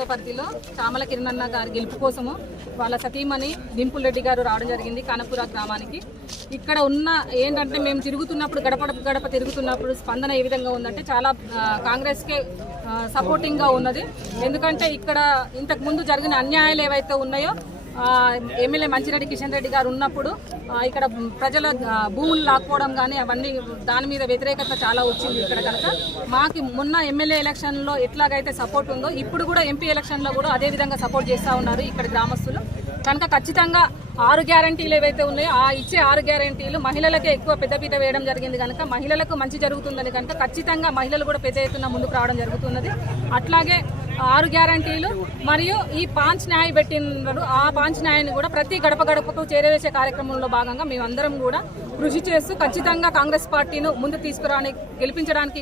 ఒకటో పరిధిలో చామల కిరణన్న గారి గెలుపు కోసము వాళ్ళ సతీమణి దింపుల్ రెడ్డి గారు రావడం జరిగింది కానపుర గ్రామానికి. ఇక్కడ ఉన్న ఏంటంటే మేము తిరుగుతున్నప్పుడు గడప గడప తిరుగుతున్నప్పుడు స్పందన ఏ విధంగా ఉందంటే చాలా కాంగ్రెస్కే సపోర్టింగ్గా ఉన్నది. ఎందుకంటే ఇక్కడ ఇంతకు ముందు జరిగిన అన్యాయాలు ఏవైతే ఉన్నాయో ఎమ్మెల్యే మంచిరెడ్డి కిషన్ రెడ్డి గారు ఉన్నప్పుడు ఇక్కడ ప్రజల భూములు లాక్కోవడం కానీ అవన్నీ దాని మీద వ్యతిరేకత చాలా వచ్చింది ఇక్కడ కనుక. మాకు మొన్న ఎమ్మెల్యే ఎలక్షన్లో ఎట్లాగైతే సపోర్ట్ ఉందో ఇప్పుడు కూడా ఎంపీ ఎలక్షన్లో కూడా అదే విధంగా సపోర్ట్ చేస్తూ ఉన్నారు ఇక్కడ గ్రామస్తులు. కనుక ఖచ్చితంగా ఆరు గ్యారంటీలు ఏవైతే ఉన్నాయో ఆ ఇచ్చే ఆరు గ్యారంటీలు మహిళలకే ఎక్కువ పెద్దపీట వేయడం జరిగింది కనుక మహిళలకు మంచి జరుగుతుందని కనుక ఖచ్చితంగా మహిళలు కూడా పెద్ద ఎత్తున ముందుకు రావడం జరుగుతున్నది. అట్లాగే ఆరు గ్యారంటీలు మరియు ఈ పాంచ్ న్యాయ పెట్టినారు ఆ పాంచ్ న్యాయాన్ని కూడా ప్రతి గడప గడపకు చేరవేసే కార్యక్రమంలో భాగంగా మేమందరం కూడా కృషి చేస్తూ ఖచ్చితంగా కాంగ్రెస్ పార్టీను ముందు తీసుకురావడానికి గెలిపించడానికి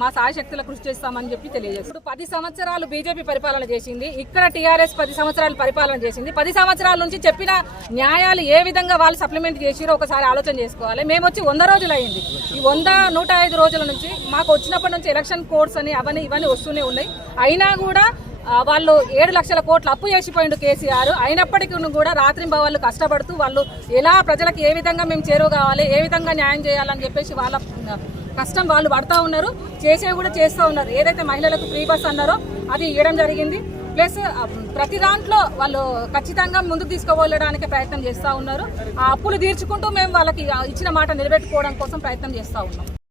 మా సాయశక్తుల కృషి చేస్తామని చెప్పి తెలియజేస్తాం. పది సంవత్సరాలు బీజేపీ పరిపాలన చేసింది ఇక్కడ టీఆర్ఎస్ పది సంవత్సరాలు పరిపాలన చేసింది. పది సంవత్సరాల నుంచి చెప్పిన న్యాయాలు ఏ విధంగా వాళ్ళు సప్లిమెంట్ చేసిరో ఒకసారి ఆలోచన చేసుకోవాలి. మేము వచ్చి వంద రోజులు అయింది ఈ వంద నూట ఐదు రోజుల నుంచి మాకు వచ్చినప్పటి నుంచి ఎలక్షన్ కోడ్స్ అని అవన్నీ ఇవన్నీ వస్తూనే ఉన్నాయి. అయినా కూడా కూడా వాళ్ళు ఏడు లక్షల కోట్లు అప్పు చేసిపోయిండు కేసీఆర్. అయినప్పటికీ కూడా రాత్రింబ వాళ్ళు కష్టపడుతూ వాళ్ళు ఎలా ప్రజలకు ఏ విధంగా మేము చేరువ కావాలి ఏ విధంగా న్యాయం చేయాలని చెప్పేసి వాళ్ళ కష్టం వాళ్ళు పడతా ఉన్నారు. చేసే కూడా చేస్తూ ఉన్నారు. ఏదైతే మహిళలకు ఫ్రీ బస్ అన్నారో అది ఇవ్వడం జరిగింది. ప్లస్ ప్రతి దాంట్లో వాళ్ళు ఖచ్చితంగా ముందుకు తీసుకువెళ్ళడానికి ప్రయత్నం చేస్తూ ఉన్నారు. ఆ అప్పులు తీర్చుకుంటూ మేము వాళ్ళకి ఇచ్చిన మాట నిలబెట్టుకోవడం కోసం ప్రయత్నం చేస్తూ ఉన్నాం.